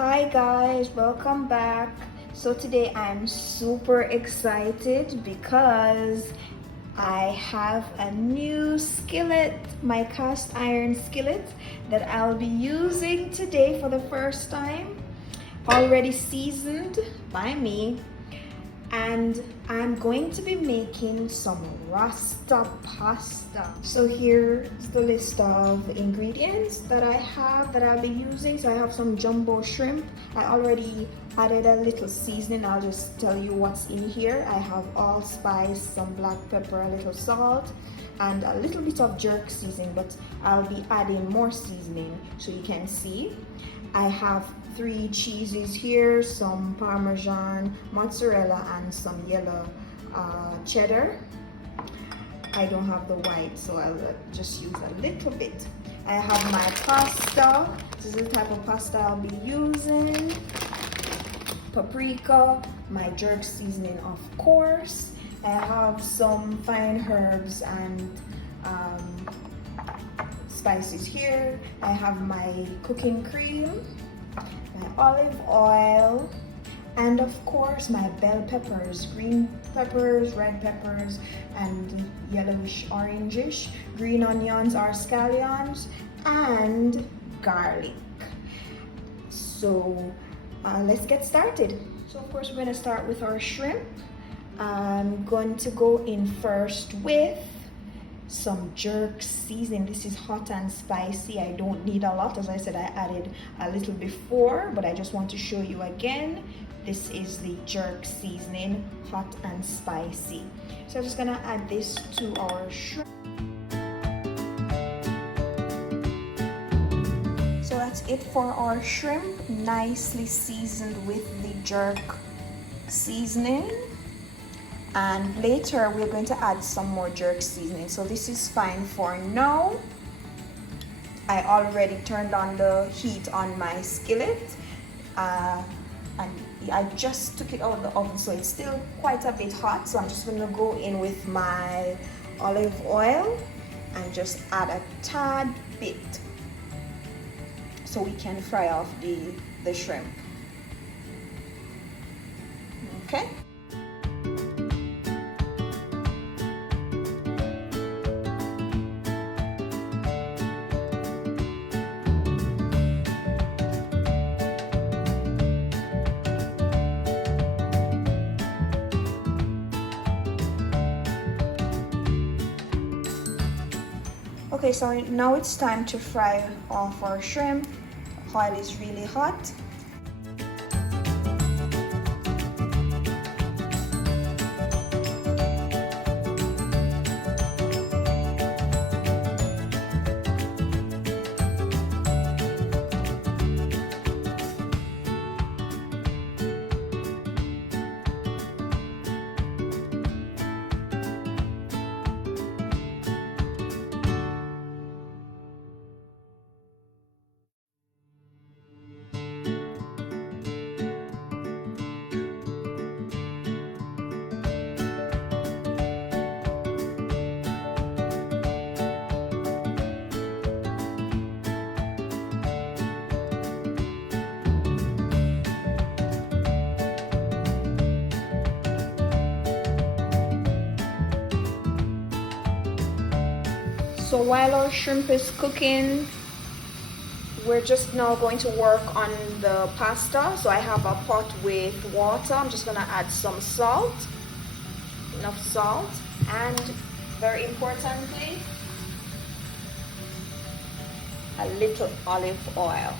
Hi guys, welcome back. So today I'm super excited because I have a new skillet, my cast iron skillet that I'll be using today for the first time. Already seasoned by me, and I'm going to be making some Rasta pasta. So here's the list of ingredients that I have that I'll be using. So I have some jumbo shrimp. I already added a little seasoning. I'll just tell you what's in here. I have allspice, some black pepper, a little salt, and a little bit of jerk seasoning, but I'll be adding more seasoning so you can see. I have 3 cheeses here, some Parmesan, mozzarella, and some yellow cheddar. I don't have the white, so I'll just use a little bit. I have my pasta. This is the type of pasta I'll be using. Paprika, my jerk seasoning, of course. I have some fine herbs and spices here. I have my cooking cream, my olive oil, and of course my bell peppers, green peppers, red peppers, and yellowish orangish, green onions or scallions, and garlic. So let's get started. So of course we're going to start with our shrimp. I'm going to go in first with some jerk seasoning. This is hot and spicy. I don't need a lot. As I said, I added a little before, but I just want to show you again. This is the jerk seasoning, hot and spicy. So I'm just gonna add this to our shrimp. So that's it for our shrimp, nicely seasoned with the jerk seasoning. And later we're going to add some more jerk seasoning, so this is fine for now. I already turned on the heat on my skillet, and I just took it out of the oven, so it's still quite a bit hot. So I'm just going to go in with my olive oil and just add a tad bit so we can fry off the shrimp. Okay. Okay, so now it's time to fry off our shrimp. Oil is really hot. So while our shrimp is cooking, we're just now going to work on the pasta. So I have a pot with water. I'm just gonna add some salt, enough salt, and very importantly, a little olive oil.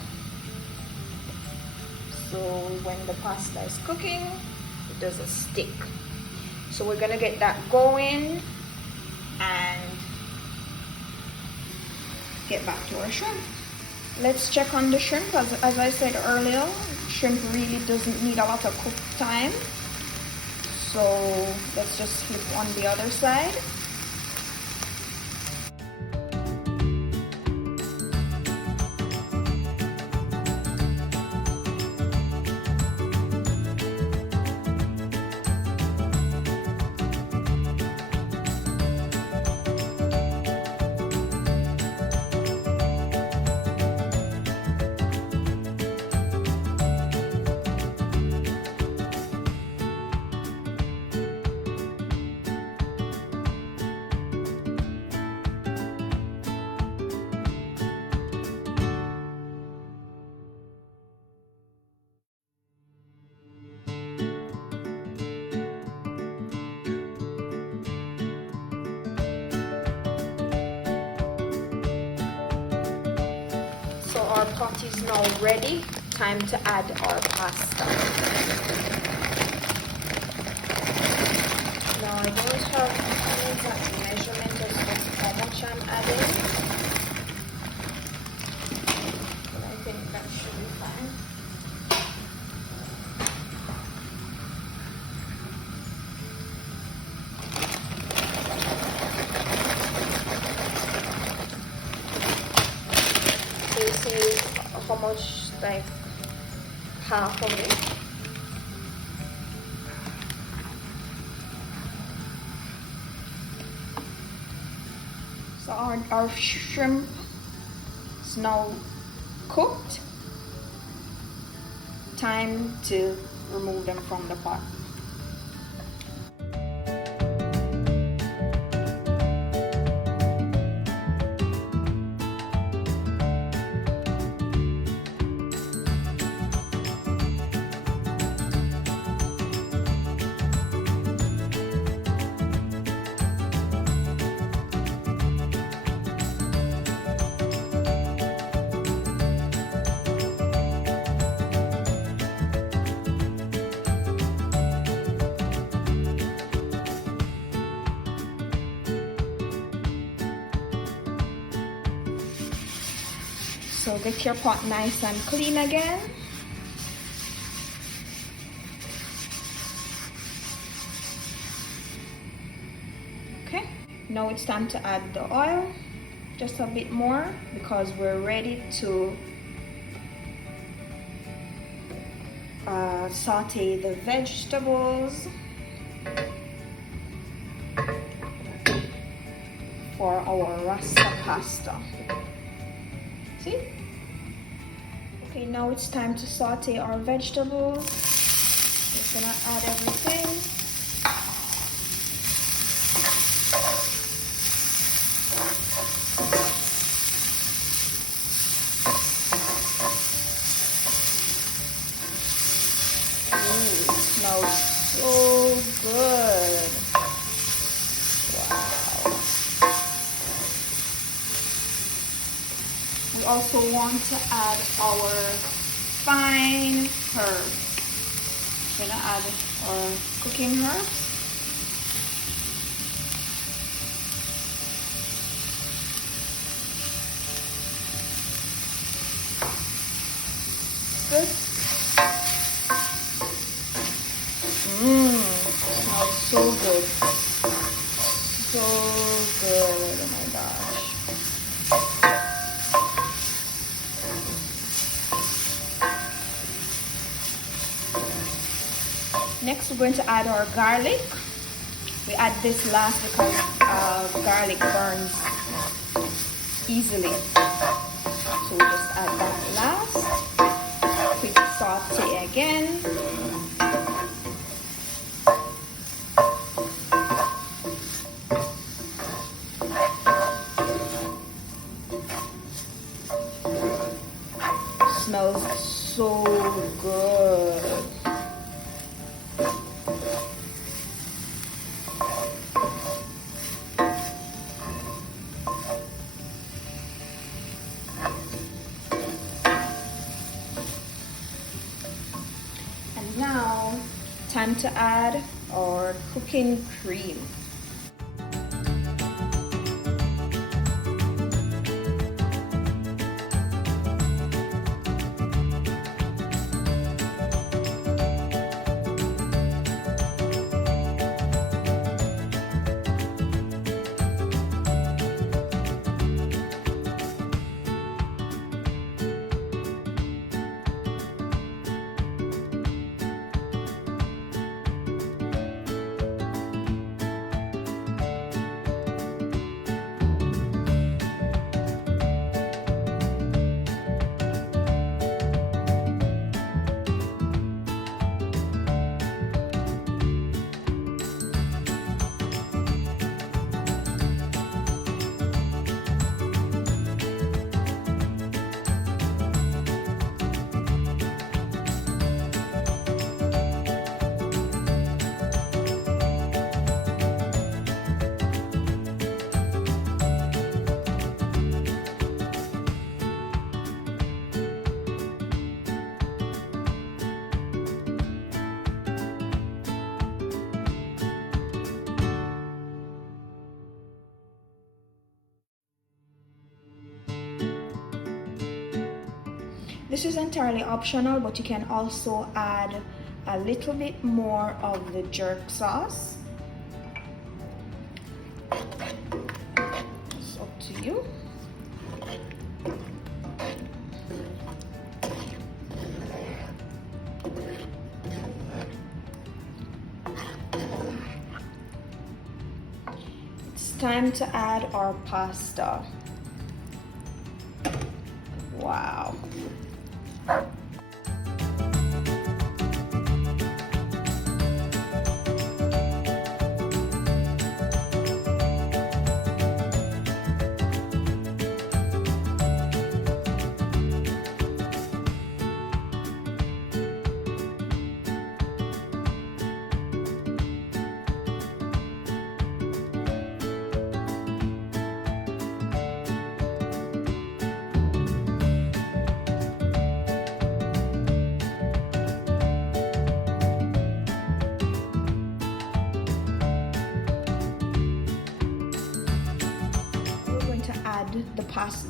So when the pasta is cooking, it doesn't stick. So we're gonna get that going and get back to our shrimp. Let's check on the shrimp. As I said earlier, shrimp really doesn't need a lot of cook time. So let's just flip on the other side. pot is now ready. Time to add our pasta. Now I don't have an exact measurement as to how much I'm adding, but I think that should be fine. This is how much, like half of it. So our shrimp is now cooked. Time to remove them from the pot. So get your pot nice and clean again. Okay, now it's time to add the oil, just a bit more, because we're ready to saute the vegetables for our Rasta Pasta. See? Okay, now it's time to saute our vegetables. Just gonna add everything. Ooh, it smells so good. Wow. We also want to add our fine herbs. We're gonna add our cooking herbs. Good. Smells so good. So good. Oh my gosh. Next, we're going to add our garlic. We add this last because garlic burns easily. So we just add that last. Quick saute again. Smells so good. And now, time to add our cooking cream. This is entirely optional, but you can also add a little bit more of the jerk sauce. It's up to you. It's time to add our pasta. Wow.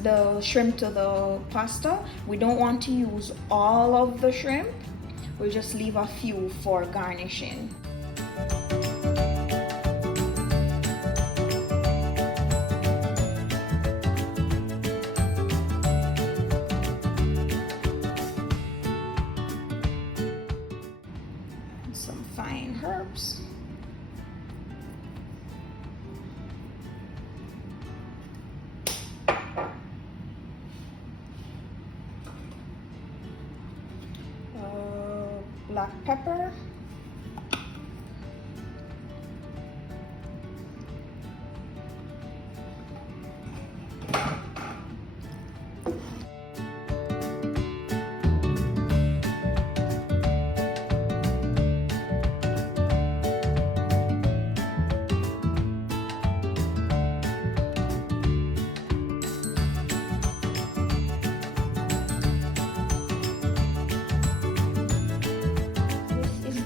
The shrimp to the pasta. We don't want to use all of the shrimp. We'll just leave a few for garnishing. Some fine herbs. Black pepper,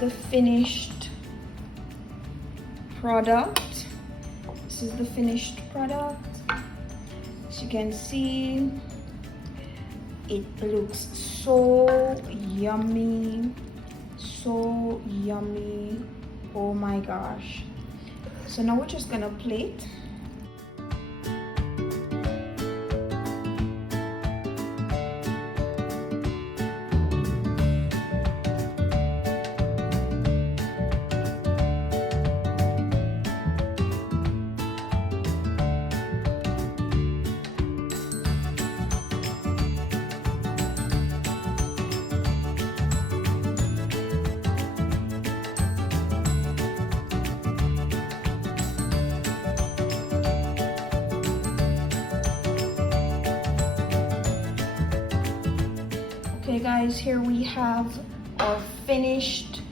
the finished product. This is the finished product. As you can see, it looks so yummy, so yummy. Oh my gosh. So now we're just gonna plate. Okay guys, here we have our finished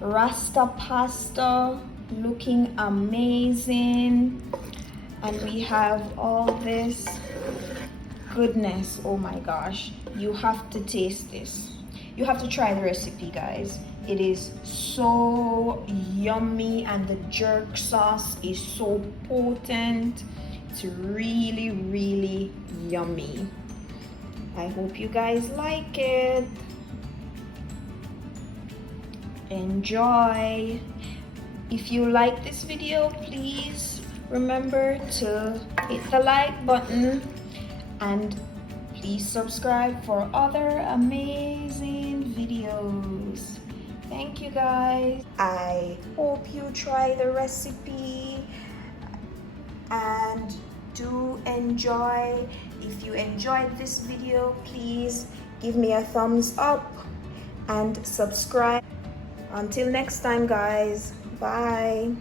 Rasta pasta, looking amazing, and we have all this goodness. Oh my gosh, you have to taste this. You have to try the recipe, guys. It is so yummy and the jerk sauce is so potent. It's really, really yummy. I hope you guys like it. Enjoy. If you like this video, please remember to hit the like button and please subscribe for other amazing videos. Thank you guys. I hope you try the recipe and do enjoy. If you enjoyed this video, please give me a thumbs up and subscribe. Until next time guys, bye.